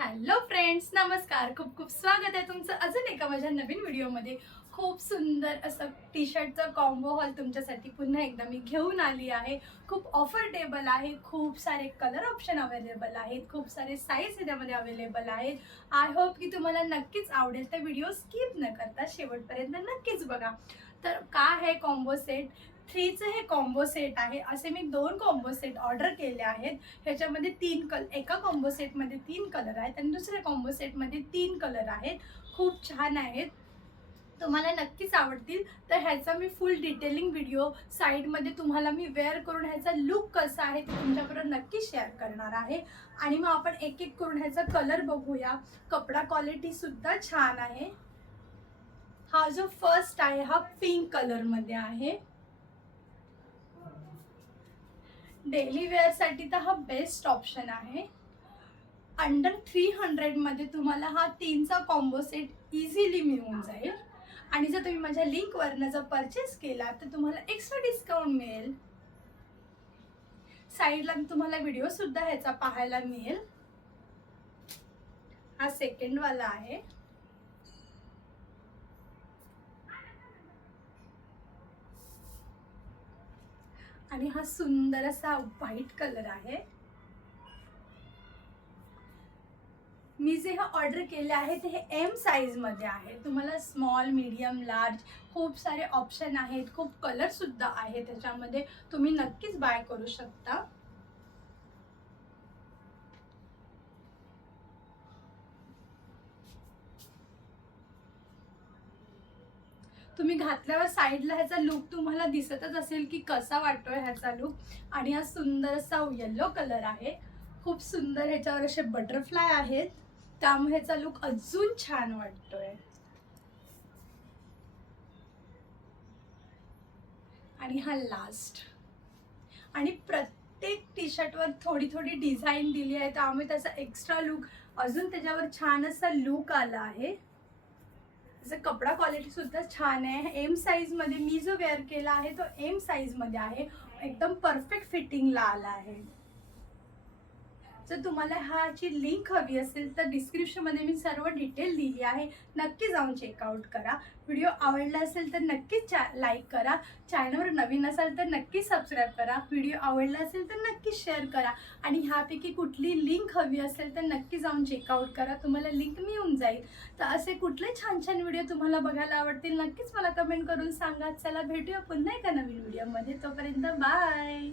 Hello friends, नमस्कार. खूप खूप स्वागत आहे तुमचं अजून एका माझ्या नवीन व्हिडिओमध्ये. खूप सुंदर असं टी शर्टचं कॉम्बो हॉल तुमच्यासाठी पुन्हा एकदा मी घेऊन आली आहे. खूप ऑफर्डेबल आहे, खूप सारे कलर ऑप्शन अवेलेबल आहेत, खूप सारे साईज याच्यामध्ये अवेलेबल आहेत. आय होप की तुम्हाला नक्कीच आवडेल. तर व्हिडिओ स्किप न करता शेवटपर्यंत नक्कीच बघा. तर काय आहे कॉम्बो सेट? 3चं हे कॉम्बो सेट आहे. असे मी 2 कॉम्बो सेट ऑर्डर केले आहेत. ह्याच्यामध्ये एका कॉम्बो सेटमध्ये 3 कलर आहेत आणि दुसऱ्या कॉम्बो सेटमध्ये 3 कलर आहेत. खूप छान आहेत, तुम्हाला नक्कीच आवडतील. तर ह्याचा मी फुल डिटेलिंग व्हिडिओ साईडमध्ये तुम्हाला मी वेअर करून ह्याचा लुक कसा आहे ते तुमच्याबरोबर नक्की शेअर करणार आहे. आणि मग आपण एक एक करून ह्याचा कलर बघूया. कपडा क्वालिटी सुद्धा छान आहे. हा जो फर्स्ट आहे हा पिंक कलरमध्ये आहे. डेली वेअरसाठी तर हा बेस्ट ऑप्शन आहे. अंडर 300 मध्ये तुम्हाला हा 3चा कॉम्बो सेट इझिली मिळून जाईल. आणि जर तुम्ही माझ्या लिंकवरनं जर परचेस केला तर तुम्हाला एक्स्ट्रा डिस्काउंट मिळेल. साईडला तुम्हाला व्हिडिओ सुद्धा ह्याचा पाहायला मिळेल. हा सेकंड वाला आहे. आणि हा सुंदर असा व्हाईट कलर आहे. मी जे हे ऑर्डर केले आहे ते हे एम साईजमध्ये आहे. तुम्हाला स्मॉल, मीडियम, लार्ज खूप सारे ऑप्शन आहेत. खूप कलरसुद्धा आहेत त्याच्यामध्ये. तुम्ही नक्कीच बाय करू शकता. तुम्ही घातल्यावर साईडला ह्याचा लुक तुम्हाला दिसतच असेल की कसा वाटतोय ह्याचा लुक. आणि हा सुंदर असा येलो कलर आहे. खूप सुंदर ह्याच्यावर असे बटरफ्लाय आहेत, त्यामुळे ह्याचा लुक अजून छान वाटतोय. आणि हा लास्ट. आणि प्रत्येक टी शर्टवर थोडी थोडी डिझाईन दिली आहे, त्यामुळे त्याचा एक्स्ट्रा लुक अजून त्याच्यावर छान असा लुक आला आहे. त्याचा कपडा क्वालिटी सुद्धा छान आहे. एम साईजमध्ये मी जो वेअर केला आहे तो एम साईजमध्ये आहे. एकदम परफेक्ट फिटिंगला आला आहे. जर तुम्हाला ह्याची लिंक हवी असेल तर डिस्क्रिप्शनमध्ये मी सर्व डिटेल दिली आहे. नक्की जाऊन चेकआउट करा. व्हिडिओ आवडला असेल तर नक्कीच लाईक करा. चॅनलवर नवीन असाल तर नक्की सबस्क्राईब करा. व्हिडिओ आवडला असेल तर नक्की शेअर करा. आणि ह्यापैकी कुठली लिंक हवी असेल तर नक्की जाऊन चेकआउट करा. तुम्हाला लिंक मिळून जाईल. तर असे कुठले छान छान व्हिडिओ तुम्हाला बघायला आवडतील नक्कीच मला कमेंट करून सांगा. चला भेटूया पुन्हा एका नवीन व्हिडिओमध्ये. तोपर्यंत बाय.